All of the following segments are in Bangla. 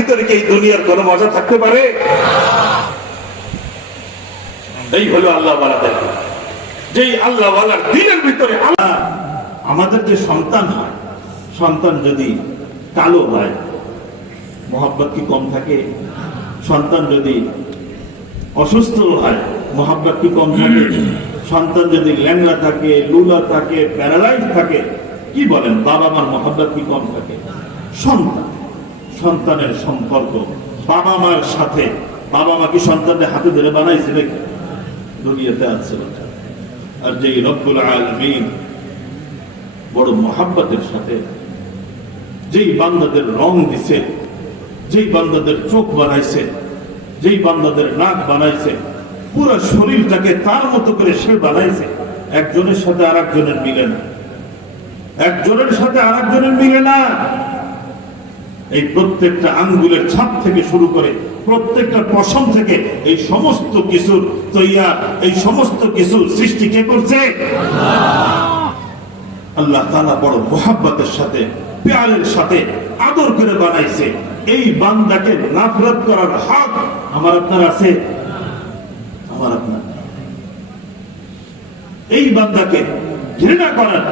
ভিতরে কি এই দুনিয়ার কোনো মজা থাকতে পারে? এই হলো আল্লাহ ওয়ালাদের, যেই আল্লাহ ওয়ালার দিনের ভিতরে আল্লাহ। আমাদের যে সন্তান হয়, সন্তান যদি কালো হয় মহব্বত কি কম থাকে? সন্তান যদি অসুস্থ হয় মহব্বত কি কম থাকে? সন্তান যদি ল্যাংড়া থাকে, লুলা থাকে, প্যারালাইজ থাকে, কি বলেন, বাবা মার মহব্বত কি কম থাকে? সন্তানের সম্পর্ক বাবা মার সাথে, বাবা মা কি সন্তানদের হাতে ধরে বানাইছে নাকি? দুনিয়াতে আছে। আর যে রব্বুল আলামিন বড় মহব্বতের সাথে যেই বান্দাদের রং দিছে, যেই বান্দাদের চোখ বানাইছে, যেই বান্দাদের নাক বানাইছে, পুরো শরীরটাকে তার মতো করে সে বানাইছে, একজনের সাথে আর একজনের মিলে না, একজনের সাথে আর একজনের মিলে না। এই প্রত্যেকটা আঙ্গুলের ছাপ থেকে শুরু করে প্রত্যেকটা পশম থেকে এই সমস্ত কিছুর তৈয়ার, এই সমস্ত কিছুর সৃষ্টি কে করছে? আল্লাহ তাআলা বড় মুহাব্বতের সাথে, প্যারের সাথে আদর করে বানাইছে। এই বান্দাকে নাফরত করার হক আমার আপনার আছে? আমার আপনার। এই বান্দাকে ঘৃণা করার,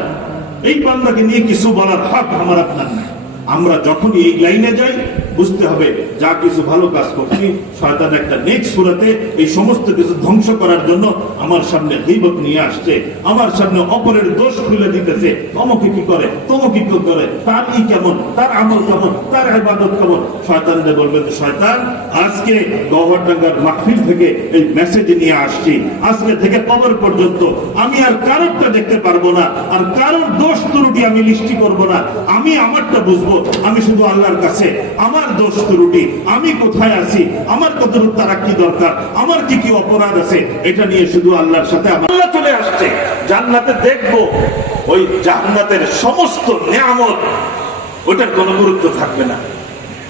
এই বান্দাকে নিয়ে কিছু বলার হক আমার আপনার নাই। আমরা যখনই এই লাইনে যাই বুঝতে হবে যা কিছু ভালো কাজ করছি শয়তান একটা নেক্সট সুরাতে এই সমস্ত কিছু ধ্বংস করার জন্য আমার সামনে গীবত নিয়ে আসছে, আমার সামনে অপরের দোষ খুলে দিতেছে। অমুকে কি করে, তমুকে কি করে, তার ই কেমন, তার আমল কেমন, তার ইবাদত কেমন। শয়তানকে বলবেন শয়তান আজকে গওহরডাঙ্গার মাহফিল থেকে এই মেসেজ নিয়ে আসছি, আজকে থেকে কবর পর্যন্ত আমি আর কারোরটা দেখতে পারবো না, আর কারোর দোষ ত্রুটি আমি লিস্টি করব না। আমি আমারটা বুঝবো, আমি শুধু আল্লাহর কাছে আমার দোষ ত্রুটি, আমি কোথায় আছি, আমার কতটুকু তারা কি দরকার, আমার কি কি অপরাধ আছে, এটা নিয়ে শুধু আল্লাহর সাথে আল্লাহ চলে আসছে। জান্নাতে দেখবো ওই জান্নাতের সমস্ত নিয়ামত, ওটার কোনো গুরুত্ব থাকবে না।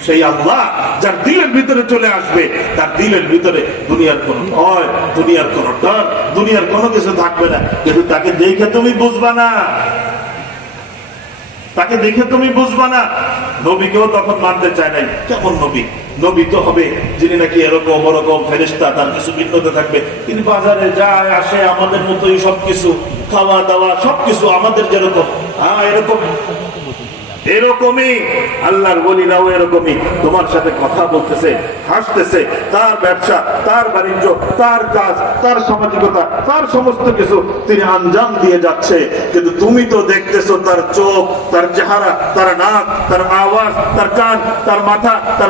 সেই আল্লাহ যার দিলের ভিতরে চলে আসবে, তার দিলের ভিতরে দুনিয়ার কোন ভয়, দুনিয়ার কোন ডর, দুনিয়ার কোনো কিছু থাকবে না। কিন্তু তাকে দেখে তুমি বুঝবা না, তাকে দেখে তুমি বুঝবা না। নবীকেও তখন মানতে চায় নাই। কেমন নবী? নবী তো হবে যিনি নাকি এরকম ওরকম ফেরেশতা, তার কিছু ভিন্নতা থাকবে। তিনি বাজারে যায় আসে আমাদের মতোই, সবকিছু খাওয়া দাওয়া সবকিছু আমাদের যেরকম, এরকম এরকমই আল্লাহর ওলিরাও এরকমই তোমার সাথে কথা বলতেছে, হাসতেছে। তার ব্যবসা, তার বাণিজ্য, তার কাজ, তার সামাজিকতা, তার সমস্ত কিছু তিনি আঞ্জাম দিয়ে যাচ্ছে। কিন্তু তুমি তো দেখতেছো তার চোখ, তার চেহারা, তার নাক, তার আওয়াজ, তার কান, তার মাথা, তার